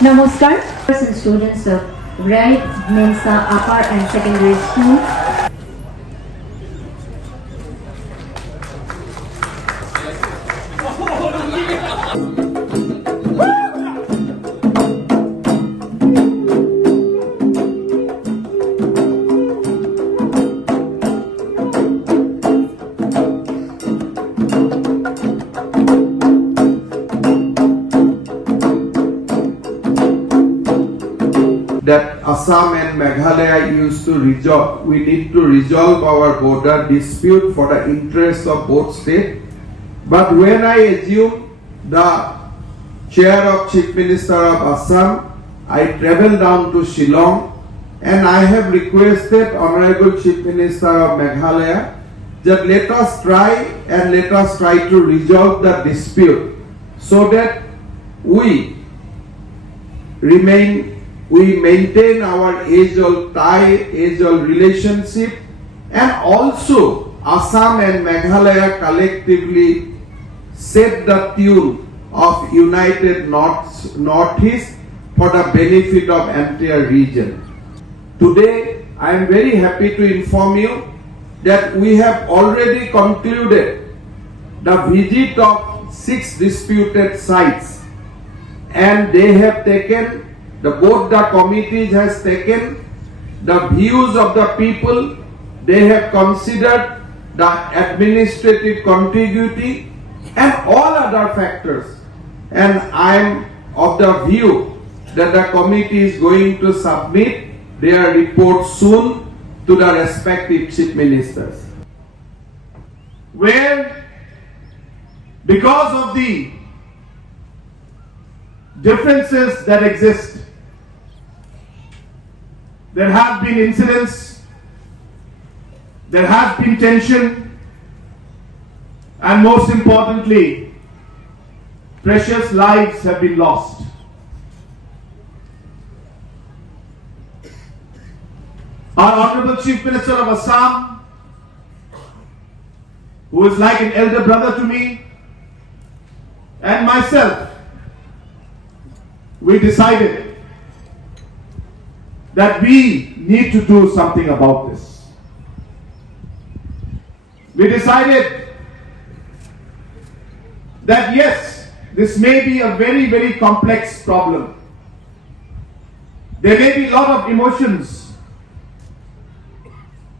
Namaskar, and students of Rai Mensa Upper and Secondary School. That Assam and Meghalaya used to resolve, we need to resolve our border dispute for the interests of both states. But when I assumed the chair of Chief Minister of Assam, I travelled down to Shillong and I have requested Honorable Chief Minister of Meghalaya that let us try to resolve the dispute so that we maintain our age-old tie, age-old relationship, and also Assam and Meghalaya collectively set the tune of United Northeast for the benefit of entire region. Today, I am very happy to inform you that we have already concluded the visit of 6 disputed sites, and they have taken, both the committees has taken the views of the people. They have considered the administrative contiguity and all other factors. And I am of the view that the committee is going to submit their report soon to the respective chief ministers. Where, because of the differences that exist, there have been incidents, there has been tension, and most importantly, precious lives have been lost. Our Honorable Chief Minister of Assam, who is like an elder brother to me, and myself, we decided that we need to do something about this. We decided that yes, this may be a very, very complex problem. There may be a lot of emotions,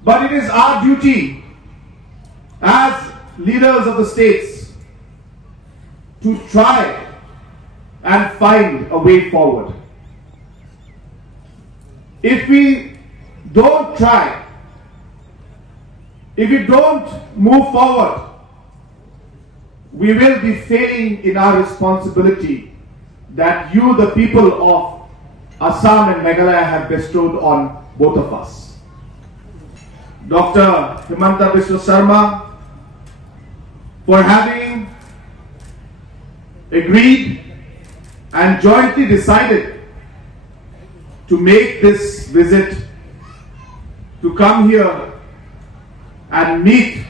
but it is our duty as leaders of the states to try and find a way forward. If we don't try, if we don't move forward, we will be failing in our responsibility that you, the people of Assam and Meghalaya, have bestowed on both of us. Dr. Himanta Biswa Sarma, for having agreed and jointly decided to make this visit, to come here and meet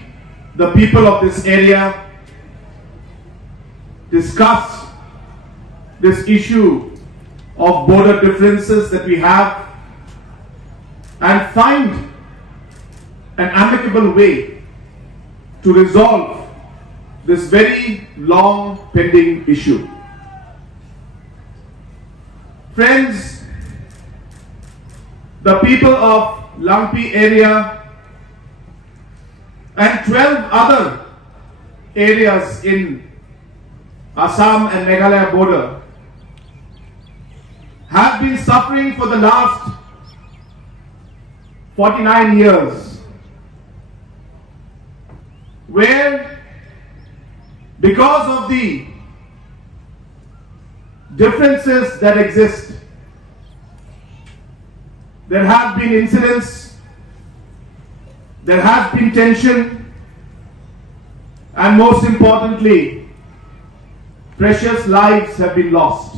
the people of this area, discuss this issue of border differences that we have, and find an amicable way to resolve this very long pending issue. Friends, the people of Lampi area and 12 other areas in Assam and Meghalaya border have been suffering for the last 49 years, where because of the differences that exist, there have been incidents, there has been tension, and most importantly, precious lives have been lost.